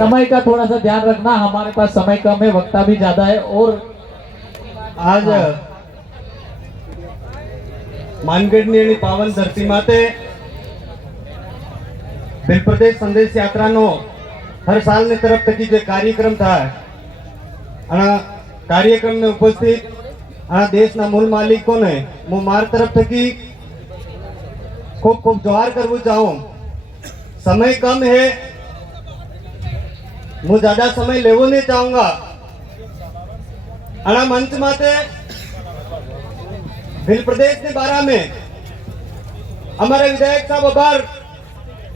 समय का थोड़ा सा ध्यान रखना, हमारे पास समय कम है, वक्ता भी ज्यादा है। और आज માનગઢની એની પાવન ધરતી માતે ભીલ પ્રદેશ સંદેશ યાત્રાનો હર સાલની તરફ થકી જે કાર્યક્રમ થાય અને કાર્યક્રમને ઉપસ્થિત આ દેશના મૂળ માલિકોને હું માર તરફ થકી ખૂબ ખૂબ જોહાર કરવું ચાહું। समय कम है, હું ज्यादा समय લેવો नहीं चाहूंगा। आना मंच माते भील प्रदेश के बारे में हमारे विधायक साहब अबार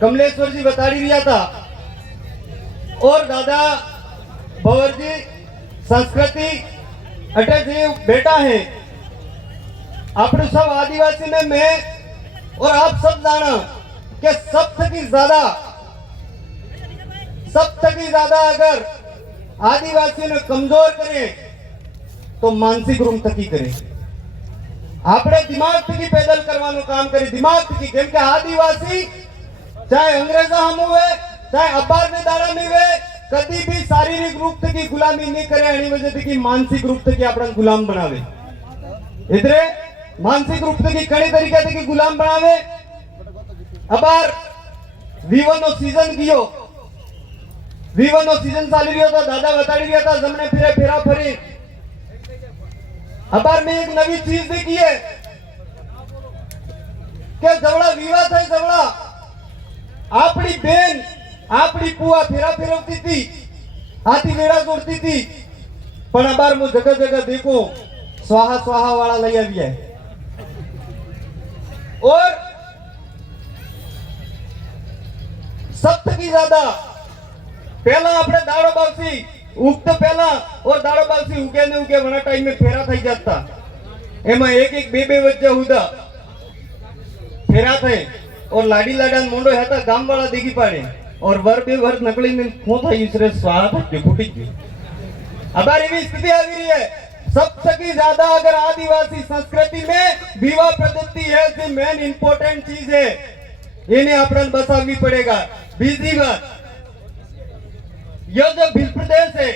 कमलेश्वर जी बताड़ी दिया था और दादा भवर जी संस्कृति अटल जी बेटा है। अपने सब आदिवासी में मैं और आप सब जाना कि सब थकी ज्यादा अगर आदिवासी ने कमजोर करें तो मानसिक रूप थकी करें। આપણે દિમાગ થકી પેદલ કરવાનું કામ કરી, દિમાગ થકી, કેમ કે આદિવાસી ચાહે અંગ્રેજા હમ हुए चाहे अब्बार ने दाड़ा में हुए कभी भी शारीरिक रूप थकी गुलामी नहीं करे, एनी वजह थकी मानसिक रूप थकी अपना गुलाम बनावे। इतरे मानसिक रूप थकी कई तरीके थकी गुलाम बनावे। अबार वीवन नो सीजन गयो, वीवन नो सीजन चाली रह्यो तो दादा बताड़ी रह्या था जमने फिरे फेरा फरी। अबार में एक नवी चीज देखी है कि जवड़ा विवाह था, जवड़ा अपनी बेन अपनी पुआ फेरा फेरवती थी, हाथी वेड़ा जोड़ती थी, पर अबार मु जगह जगह देखो स्वाहा स्वाहा वाला लई आवी है। और सख्त की ज्यादा पहला अपने दाड़ो बावसी उगते पहला और दाड़ो बावसी उगे ने उगे वना टाइम में फेरा थई जाता, एमा एक एक बे बे वच्चे हुदा फेरा थे और लाडी लाडान मोंडो हेता गाम वाला देगी पाड़े और वर बे वर नकली में खो था इसरे स्वाहा थी फूटी गई। अबार एवी स्थिति आ रही है। सबसे ज्यादा अगर आदिवासी संस्कृति में विवाह पद्धति है जो मेन इंपॉर्टेंट चीज है, इन्हें अपन बसावी पड़ेगा। बीजी बात, यह जो भील प्रदेश है,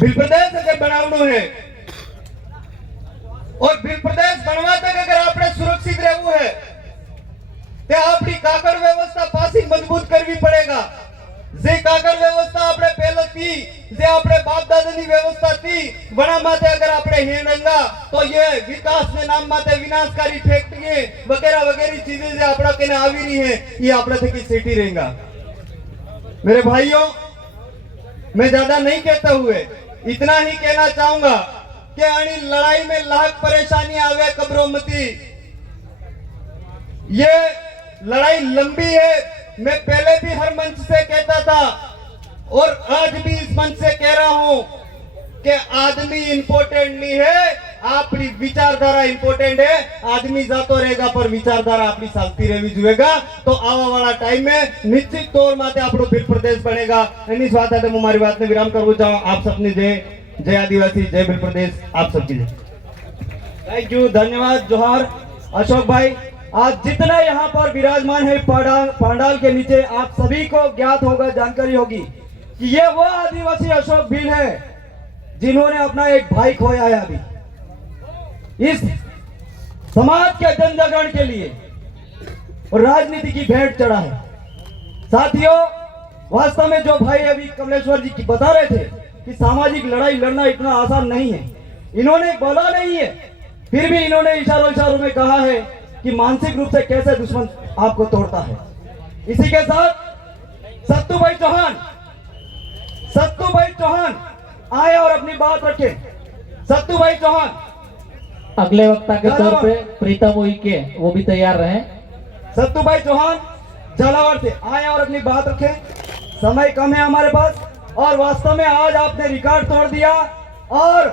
भील प्रदेश अगर बनावनो है और भील प्रदेश बनवा तक अगर आपने सुरक्षित रहવું है ते आपनी काकड़ व्यवस्था पासी मजबूत करवी पड़ेगा। जे काकड़ व्यवस्था आपने पहले थी, जे आपने बाप दादा की व्यवस्था थी वना माते अगर आपने हेनंगा तो ये विकास के नाम माते विनाशकारी फैक्ट्री वगैरह वगैरह चीजें जो अपना के आवी रही है ये अपने थकी सेठी रहेगा। मेरे भाइयों, मैं ज्यादा नहीं कहता हुए इतना ही कहना चाहूंगा कि आनी लड़ाई में लाख परेशानी आवे कब्रों मती। ये लड़ाई लंबी है, मैं पहले भी हर मंच से कहता था और आज भी इस मंच से कह रहा हूं कि आदमी इंपॉर्टेंट नहीं है, आपकी विचारधारा इंपॉर्टेंट है। आदमी जातो रहेगा पर विचारधारा अपनी चलती रहवी जुएगा तो आवा वाला टाइम में निश्चित तौर माते आपनो भील प्रदेश बनेगा। एनी स्वाद साथे मैं मारी बात ने विराम करवू चाहूं। आप सबने जय जय आदिवासी, जय भील प्रदेश, आप सबकी जय। थैंक यू, धन्यवाद, जोहार अशोक भाई। आज जितने यहाँ पर विराजमान है पांडाल के नीचे, आप सभी को ज्ञात होगा, जानकारी होगी कि ये वो आदिवासी अशोक भील है जिन्होंने अपना एक भाई खोया है अभी इस समाज के जनजागरण के लिए और राजनीति की भेंट चढ़ा है। साथियों, वास्तव में जो भाई अभी कमलेश्वर जी बता रहे थे कि सामाजिक लड़ाई लड़ना इतना आसान नहीं है, इन्होंने बोला नहीं है, फिर भी इन्होंने इशारों में कहा है कि मानसिक रूप से कैसे दुश्मन आपको तोड़ता है। इसी के साथ सत्तू भाई चौहान आए और अपनी बात रखे। सत्तू भाई चौहान अगले वक्ता के तौर पे प्रीतम उइके वो भी तैयार रहे। सत्तू भाई चौहान झालावाड़ से आए और अपनी बात रखे। समय कम है हमारे पास और वास्तव में आज आपने रिकॉर्ड तोड़ दिया और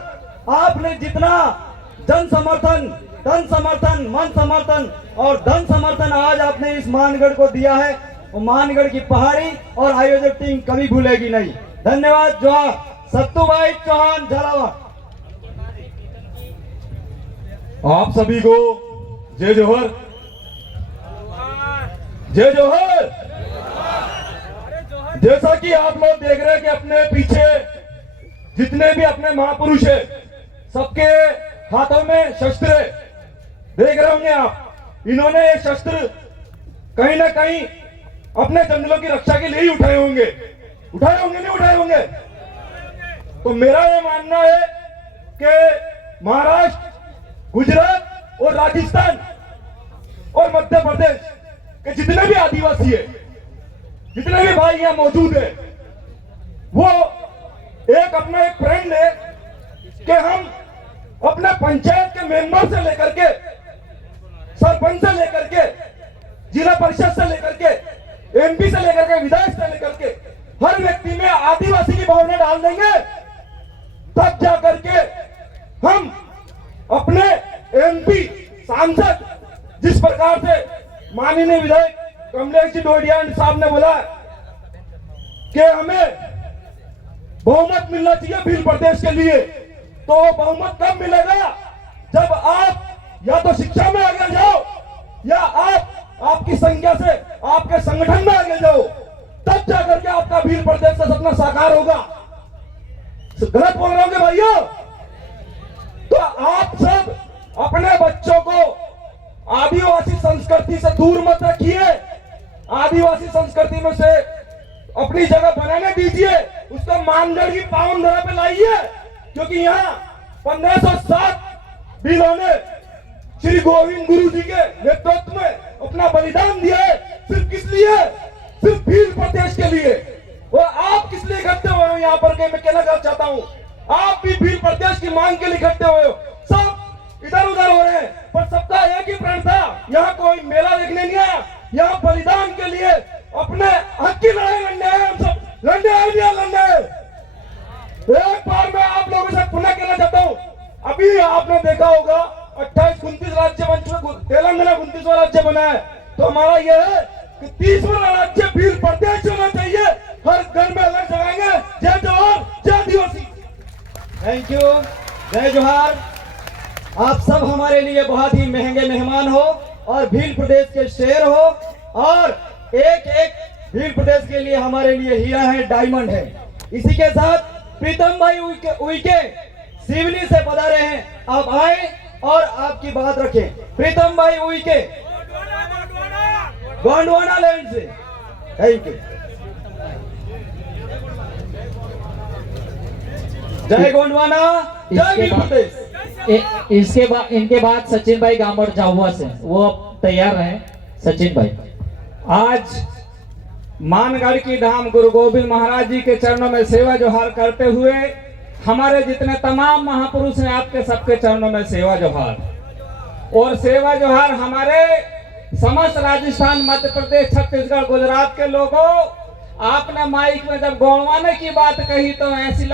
आपने जितना जन समर्थन, तन समर्थन, मन समर्थन और धन समर्थन आज आपने इस मानगढ़ को दिया है, वो मानगढ़ की पहाड़ी और आयोजक टीम कभी भूलेगी नहीं। धन्यवाद, जोहार। सत्तू भाई चौहान, झालावाड़। आप सभी को जय जोहर, जय जोहर। जैसा कि आप लोग देख रहे हैं कि अपने पीछे जितने भी अपने महापुरुष है, सबके हाथों में शस्त्र है। देख रहे होंगे आप, इन्होंने ये शस्त्र कहीं ना कहीं अपने जंगलों की रक्षा के लिए ही उठाए होंगे। नहीं उठाए होंगे। तो मेरा ये मानना है कि महाराष्ट्र, गुजरात और राजस्थान और मध्य प्रदेश के जितने भी आदिवासी है, जितने भी भाई यहाँ मौजूद है, वो अपना एक फ्रेंड है कि हम अपने पंचायत के मेंबर से लेकर के, सरपंच से लेकर के, जिला परिषद से लेकर के, एमपी से लेकर के, विधायक से लेकर के, हर व्यक्ति में आदिवासी की भावना डाल देंगे, तब जाकर के हम अपने एमपी सांसद, जिस प्रकार से माननीय विधायक कमलेश जी डोडिया साहब ने बोला कि हमें बहुमत मिलना चाहिए भील प्रदेश के लिए, तो वो बहुमत कब मिलेगा? जब आप या तो शिक्षा में आगे जाओ या आप आपकी संख्या से आपके संगठन में आगे जाओ, तब जाकर के आपका भील प्रदेश का सपना साकार होगा। गलत बोल रहे होंगे भाइयों? तो आप सब अपने बच्चों को आदिवासी संस्कृति से दूर मत रखिए, आदिवासी संस्कृति में से अपनी जगह बनाने दीजिए, उसको मानगढ़ की पावन धरा पे लाइए, क्योंकि यहाँ 1507 भीलों ने श्री गोविंद गुरु जी के नेतृत्व में अपना बलिदान दिया है। सिर्फ किस लिए? सिर्फ भील प्रदेश के लिए। और आप किस लिए इकट्ठे हुए हो यहाँ पर? मैं कहना चाहता हूँ, आप भी भील प्रदेश की मांग के लिए इकट्ठे हुए हो। सब इधर उधर हो रहे हैं, पर सबका एक ही प्रण था, यहाँ कोई मेला देखने नहीं आया, यहाँ बलिदान के लिए अपने हक की लड़ाई लड़ने आए। हम सब लड़ने आए। एक बार मैं आप लोगों से पुनः कहना चाहता हूँ, अभी आपने देखा होगा 28-29 राज्य बन चुके, तेलंगाना 29वां राज्य बना है, तो हमारा यह है कि 30वां राज्य भील प्रदेश होना चाहिए। हर घर में अलग जगाएंगे। जय जवान, जय आदिवासी। थैंक यू, जय जोहार। आप सब हमारे लिए बहुत ही महंगे मेहमान हो और भील प्रदेश के शेर हो, और एक एक भील प्रदेश के लिए हमारे लिए हीरा है, डायमंड है। इसी के साथ प्रीतम भाई उइके सिवली से पधारे हैं, आप आए और आपकी बात रखें। प्रीतम भाई उइके गोंडवाना लैंड से, थैंक यू। जय गोंडवाना, जय भील प्रदेश। इसके बाद इनके बाद सचिन भाई गामर जाहुआ से, वो अब तैयार हैं। सचिन भाई, आज मानगढ़ की धाम गुरु गोविंद महाराज जी के चरणों में सेवा जोहार करते हुए हमारे जितने तमाम महापुरुष हैं, आपके सबके चरणों में सेवा जोहार। और सेवा जोहार हमारे समस्त राजस्थान, मध्य प्रदेश, छत्तीसगढ़, गुजरात के लोगों, आपने माइक में जब गोंडवाने की बात कही तो ऐसी